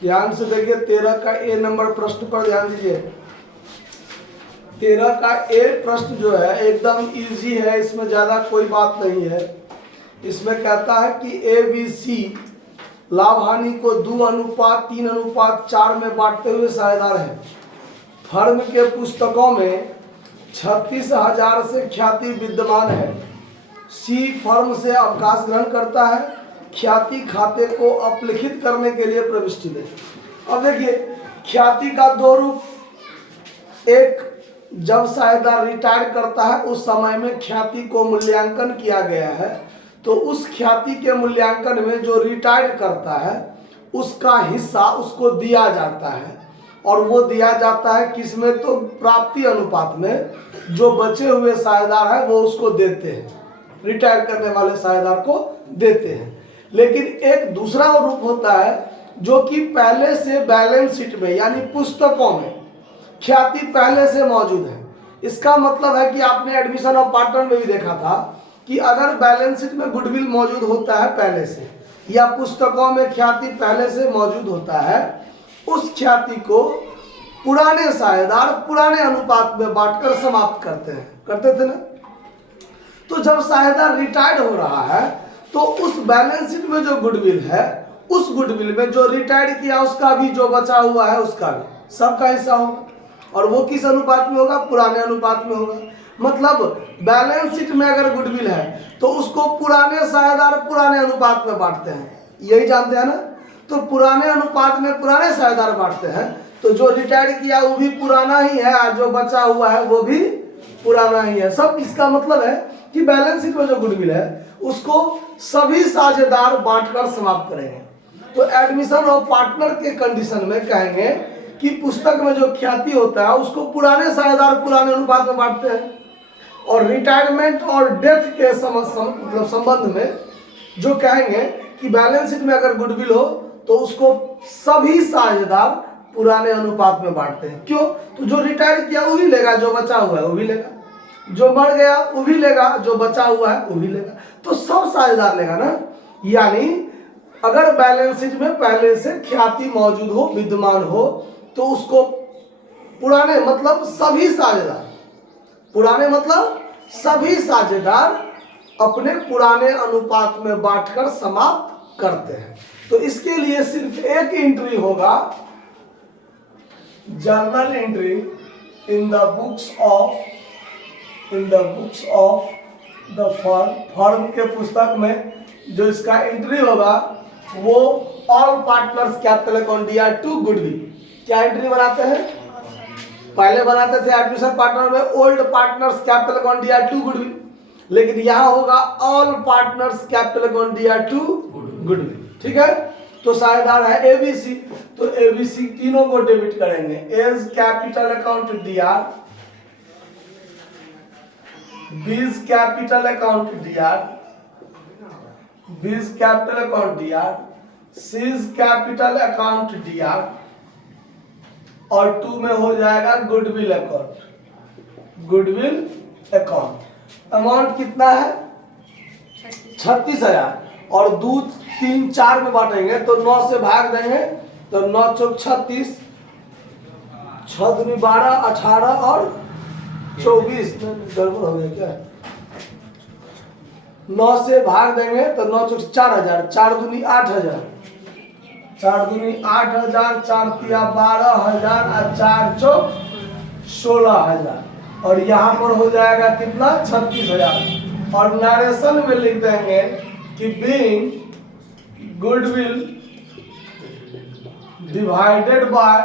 ध्यान से देखिए 13 का ए नंबर प्रश्न पर ध्यान दीजिए। 13 का ए प्रश्न जो है एकदम इजी है, इसमें ज्यादा कोई बात नहीं है। इसमें कहता है कि ए बी सी लाभ हानि को 2:3:4 में बांटते हुए साझेदार है। फर्म के पुस्तकों में 36,000 से ख्याति विद्यमान है। सी फर्म से अवकाश ग्रहण करता है। ख्याति खाते को अपलिखित करने के लिए प्रविष्टि दे। अब देखिए ख्याति का दो रूप, एक जब साझेदार रिटायर करता है उस समय में ख्याति को मूल्यांकन किया गया है, तो उस ख्याति के मूल्यांकन में जो रिटायर करता है उसका हिस्सा उसको दिया जाता है। और वो दिया जाता है किसमें, तो प्राप्ति अनुपात में। जो बचे हुए साझेदार है वो उसको देते हैं, रिटायर करने वाले साझेदार को देते हैं। लेकिन एक दूसरा रूप होता है जो कि पहले से बैलेंस शीट में यानी पुस्तकों में ख्याति पहले से मौजूद है। इसका मतलब है कि आपने एडमिशन ऑफ पार्टनर में भी देखा था कि अगर बैलेंस शीट में गुडविल मौजूद होता है पहले से, या पुस्तकों में ख्याति पहले से मौजूद होता है, उस ख्याति को पुराने साझेदार पुराने अनुपात में बांटकर समाप्त करते थे ना। तो जब साझेदार रिटायर्ड हो रहा है तो उस बैलेंस शीट में जो गुडविल है, उस गुडविल में जो रिटायर्ड किया उसका भी, जो बचा हुआ है उसका भी, सबका हिस्सा होगा। और वो किस अनुपात में होगा, पुराने अनुपात में होगा। मतलब बैलेंस शीट में अगर गुडविल है तो उसको पुराने साझेदार पुराने अनुपात में बांटते हैं, यही जानते हैं ना। तो पुराने अनुपात में पुराने साझेदार बांटते हैं, तो जो रिटायर्ड किया वो भी पुराना ही है और जो बचा हुआ है वो भी पुराना ही है सब। इसका मतलब है कि बैलेंस शीट में जो गुडविल है उसको सभी साझेदार बांटकर समाप्त करेंगे। तो एडमिशन ऑफ पार्टनर के कंडीशन में कहेंगे कि पुस्तक में जो ख्याति होता है उसको पुराने साझेदार पुराने अनुपात में बांटते हैं, और रिटायरमेंट और डेथ के मतलब संबंध में जो कहेंगे कि बैलेंस शीट में अगर गुडविल हो तो उसको सभी साझेदार पुराने अनुपात में बांटते हैं। क्यों, तो जो रिटायर किया वो भी लेगा, जो बचा हुआ है वो भी लेगा, जो मर गया वो भी लेगा, जो बचा हुआ है वो भी लेगा, तो सब साझेदार लेगा ना। यानी अगर बैलेंस शीट में पहले से ख्याति मौजूद हो, विद्यमान हो, तो उसको पुराने मतलब सभी साझेदार, पुराने मतलब सभी साझेदार अपने पुराने अनुपात में बांटकर समाप्त करते हैं। तो इसके लिए सिर्फ एक एंट्री होगा, journal entry in the books of the firm के पुस्तक में जो इसका एंट्री होगा वो all partners capital account DR2 goodwill. क्या एंट्री बनाते हैं, पहले बनाते थे एडमिशन पार्टनर में old partners capital account DR2 goodwill, लेकिन यहाँ होगा all partners capital account DR2 goodwill. ठीक है, तो साझेदार है ABC, तो ABC तीनों को डेबिट करेंगे। A's capital account DR, B's capital account DR, B's capital account DR, C's capital account DR, और 2 में हो जाएगा goodwill account. Goodwill account amount कितना है, 36,000, और 2, 3, 4 में बांटेंगे तो 9 से भाग देंगे तो 9 चौक 36, 6 दूनी 12, 18 और 24, गड़बड़ हो गया क्या, 9 से भाग देंगे तो 9 चौक 4,000, 4 दूनी 8,000, 4 दूनी 8,000, 4 तिया 12,000 और 4 चौक 16,000, और यहाँ पर हो जाएगा कितना, 36,000। और नरेशन में लिख देंगे कि being goodwill divided by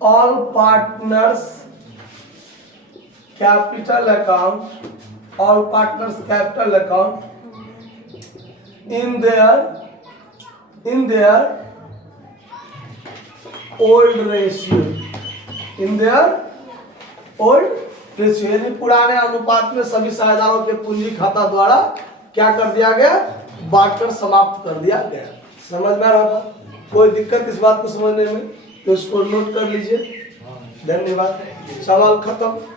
all partners capital account, all partners capital account in their old ratio, in their old ratio, यानी पुराने अनुपात में सभी साझेदारों के पूंजी खाता द्वारा क्या कर दिया गया, बांटकर समाप्त कर दिया गया। समझ में आ रहा था, कोई दिक्कत इस बात को समझने में, तो इसको नोट कर लीजिए। धन्यवाद, सवाल खत्म।